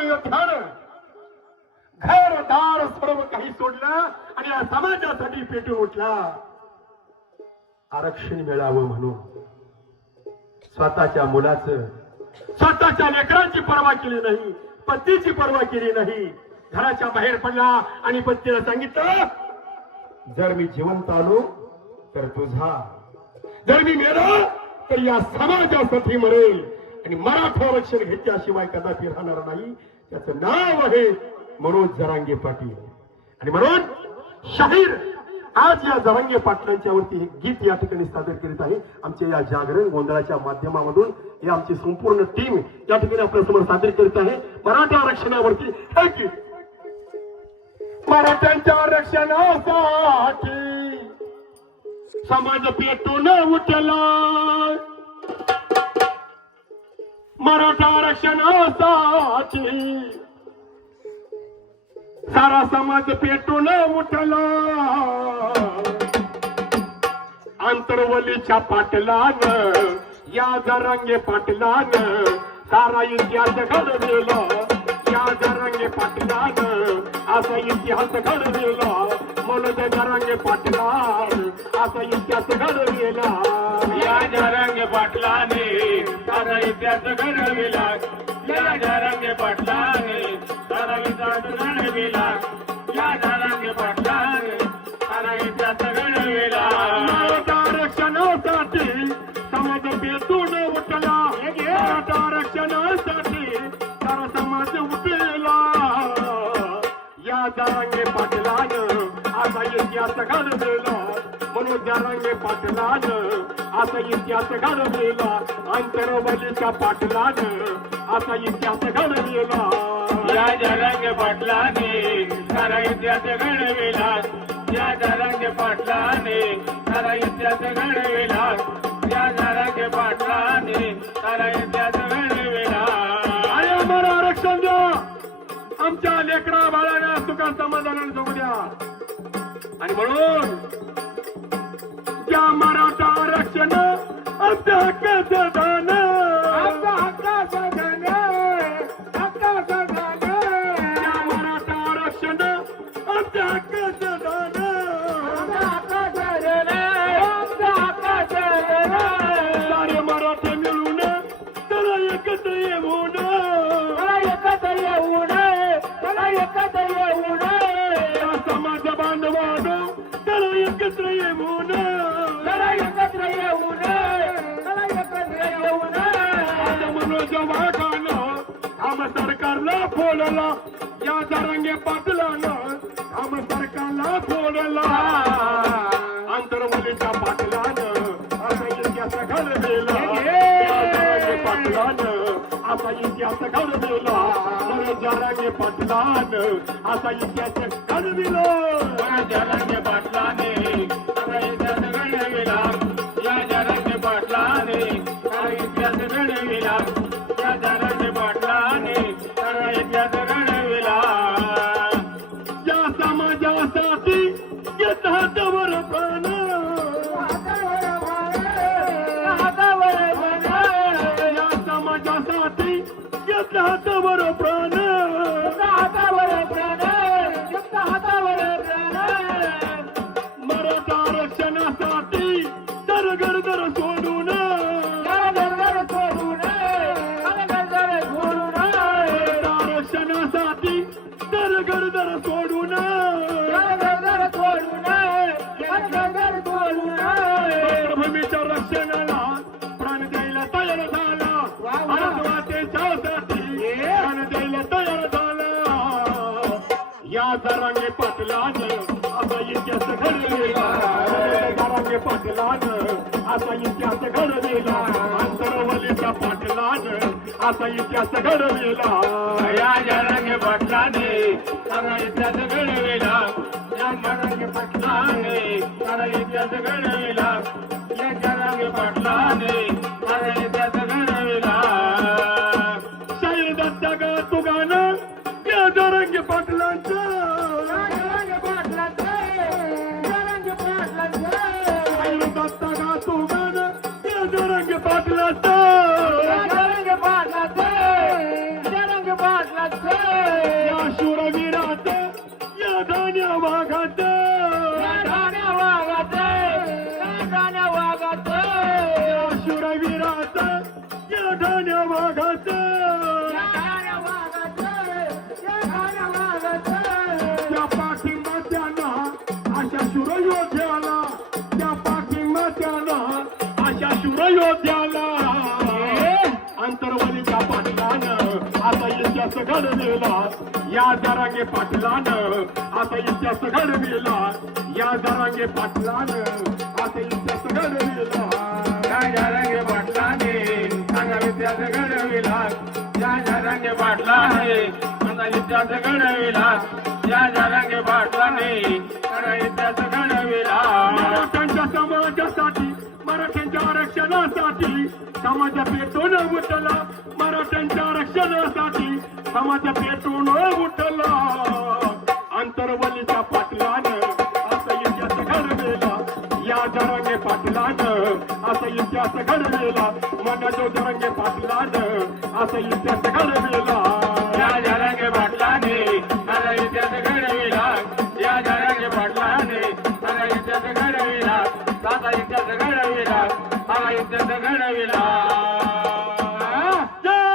वीर योद्ध्यानं घर. दार सर्व काही सोडलं आणि या समाजासाठी पेटून उठला. आरक्षण मिळावं म्हणून स्वतःच्या मुलाचं स्वतःच्या लेकरांची पर्वा केली नाही पत्नीची पर्वा केली नाही. घराच्या बाहेर पडला आणि पत्नीला सांगितलं जर मी जिवंत आलो तर तुझा जर मी मेलो तर या समाजासाठी मरेल. आणि मराठा आरक्षण घेतल्याशिवाय कदापि राहणार नाही. त्याचं नाव आहे मनोज जरांगे पाटील. आणि म्हणून शाहीर आज या जरांगे पाटलांच्या वरती एक गीत या ठिकाणी सादर करीत आहे. आमच्या या जागरण गोंधळाच्या माध्यमामधून हे आमची संपूर्ण टीम या ठिकाणी आपल्यासमोर सादर करीत आहे. मराठा आरक्षणावरती हे गीत मराठ्यांच्या आरक्षणासाठी समाज पेटून उठला मराठा आरक्षणासाठी सारा समाज पेटून उठला. आंतरवलीच्या पाटलान या जरांगे पाटलान सारा इतिहास घडलेला या जरांगे पाटलान असा इतिहास घडलेला मनोज जरांगे पाटलान असा इतिहास घडविला. या जरंगे पाटलाने सारा इतिहास घडविला. या जरंगे पाटलाने सारा इतिहास घडविला. या जरंगे पाटलाने सारा इतिहास घडविला. आरक्षणासाठी समाज पेटून उठला. आरक्षणासाठी सारा समाज उठला. या जारांगे पाटलानं असा इतिहास घडविला म्हणून जारांगे पाटलानं असा इतिहास घडविला आंतरवलीच्या पाटलानं असा इतिहास घडविला या जरंगे पाटलाने सारा इतिहास घडविला या जरंगे पाटलाने सारा इतिहास घडविला म्हणून त्या मराठा आरक्षण आमच्या हक्काचं एकत्र येऊन मला एकत्र येऊ नये, एकत्र येऊ नये. मनोज वाघानं आम सरकारला फोडला. या जरांगे पाटलानं आम सरकारला फोडला. आंतरवलीच्या पाटलानं असा इतिहास पाटलानं असा इतिहास घडविला या जरांगे पाटलानं असा इतिहास घडविला या पाटलाने दर गरदर सोडून भूमीच्या रक्षणाला प्राण द्यायला तयार झाला भारतमातेच्यासाठी प्राण द्यायला तयार झाला या जरांगे पाटलानं असा इतिहास घडविला जरांगे पाटलानं असा इतिहास घडविला आंतरवलीच्या पाटलानं असा इतिहास घडविला. या जरांगे पाटलाने सारा इतिहास घडविला. या जरांगे पाटलाने सारा इतिहास घडविला. रागान्या वागत रागान्या वागत रागान्या वागत शूरवीरात रागान्या वागत रागान्या वागत रागान्या वागत त्या पाठिंबा त्यांना अशा शूरयोध्याला त्या पाठिंबा त्यांना अशा शूरयोध्याला अंतरवलीचा या जरांगे पाटलानं आता इतिहास घडविला या जरांगे पाटलानं आता इतिहास घडविला या जरांगे पाटलाने आता इतिहास घडविला या जरांगे पाटलाने आता इतिहास घडविला या जरांगे पाटलाने आता इतिहास घडविला मराठ्यांच्या समाजासाठी मराठ्यांच्या आरक्षणासाठी समाज पेटून उठला मराठ्यांच्या आरक्षणासाठी. समाज पेटून उठला. अंतरवलीच्या पाटलानं असं इतिहास घडलेला या जरांगे पाटलानं असं इतिहास घडवेला. मनाजो जरांगे पाटलानं असं इतिहास घडलेला